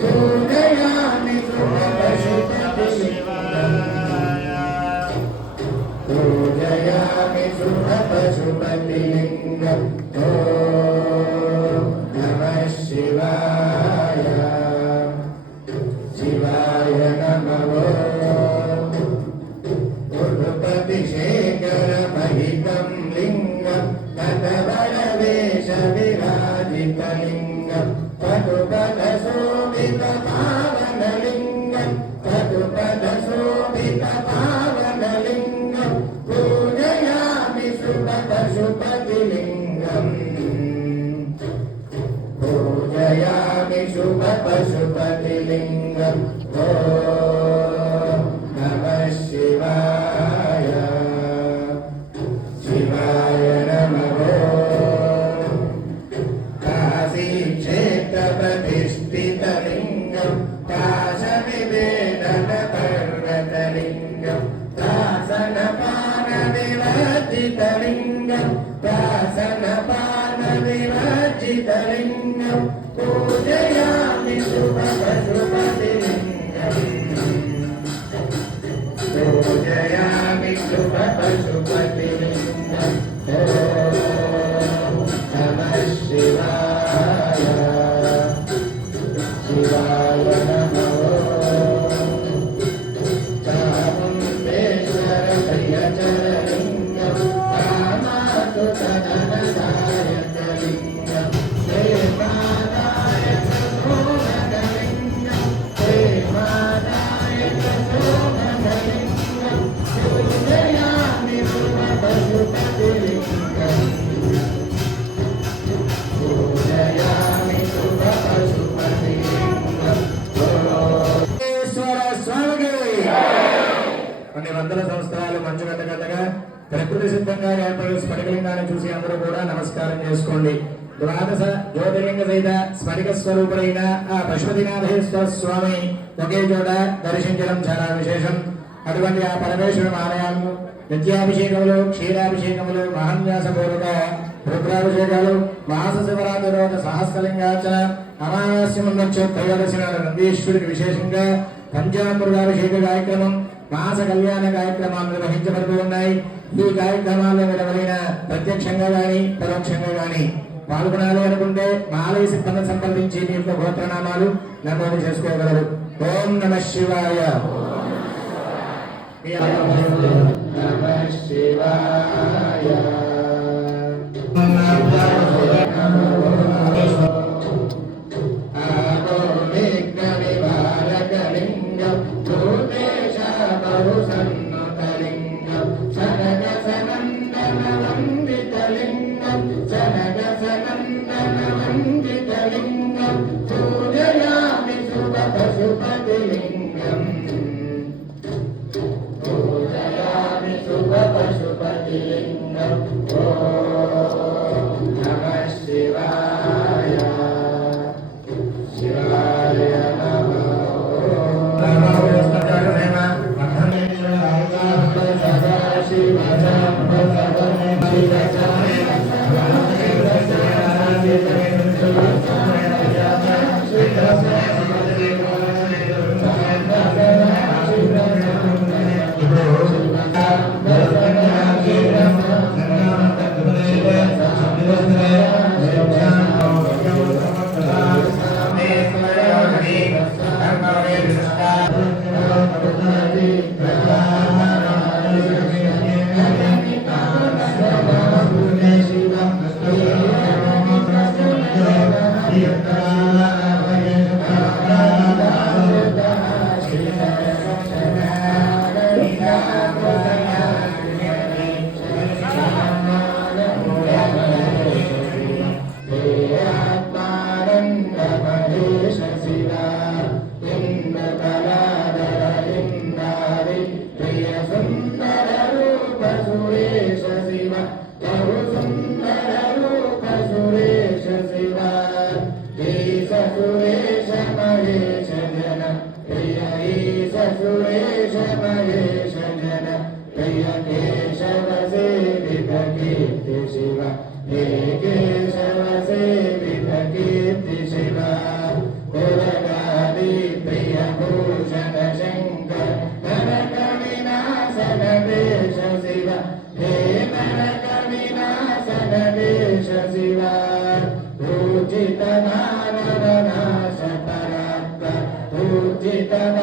पूजयामि शुभपशुपतिलिङ्गम् ॐ नमः शिवाय शिवाय नमः उर्पतिशेखरमहितं लिङ्गम् तदवरवेशविराजितलिङ्गम् तदुपदशोभितपावनलिङ्गम् तदुपदशोभितपावनलिङ्गम् पूजयामि शुभपशुपतिलिङ्गम् पूजयामि शुभपशुपतिलिङ्गम् ॐ नमः शिवाय शिवाय नमः काशीक्षेत्रप्रतिष्ठितलिङ्गम् काशविवेदनपर्वतलिङ्गम् दासनपानविवर्जितलिङ्गम् दासनपानविवर्जितलिङ्गम् पूजयामि शुभपशुपतिलिङ्गम् पूजयामि शुभपशुपतिलिङ्गम् ॐ नमः शिवाय शिवाय नमः चामुण्डेश्वरप्रियचरलिङ्गम् कामातुतननदायकलिङ्गम् प्रेमादायकशोभनलिङ्गम् प्रेमादायकशोभनलिङ्गम् पूजयामि शुभपशुपतिलिङ्गम् पूजयामि शुभपशुपतिलिङ्गम् కొన్ని వందల సంవత్సరాలు మంచు గడ్డగడ్డగా ప్రకృతి సిద్ధంగా ఏర్పడిన స్ఫటికలింగాన్ని చూసి అందరూ కూడా నమస్కారం చేసుకోండి. ద్వాదశ జ్యోతిర్లింగ సహిత స్ఫటిక స్వరూపుడైన ఆ పశుపతినాథేశ్వర స్వామి ఒకే చోట దర్శించడం చాలా విశేషం. అటువంటి ఆ పరమేశ్వరుని ఆలయాలను నిత్యాభిషేకములు, క్షీరాభిషేకములు, మహాన్యాసపూర్వక రుద్రాభిషేకాలు, మాస శివరాత్రి రోజు సహస్రలింగార్చన, అమావాస్యం త్రయోదశి నాడు నందీశ్వరుడికి విశేషంగా పంచామృతాభిషేక కార్యక్రమం, మాస కళ్యాణ కార్యక్రమాలు నిర్వహించబడుతూ ఉన్నాయి. ఈ కార్యక్రమాల్లో మీరు ఎవరైనా ప్రత్యక్షంగా గాని పరోక్షంగా గాని పాల్గొనాలి అనుకుంటే మాలయ సిబ్బంది సంప్రదించి మీ యొక్క గోత్రనామాలు నమోదు చేసుకోగలరు. ఓం నమః శివాయ. నమః శివాయ. పూజయామి శుభపశుపతిలింగం పూజయామి శుభపశుపతిలింగం Shiva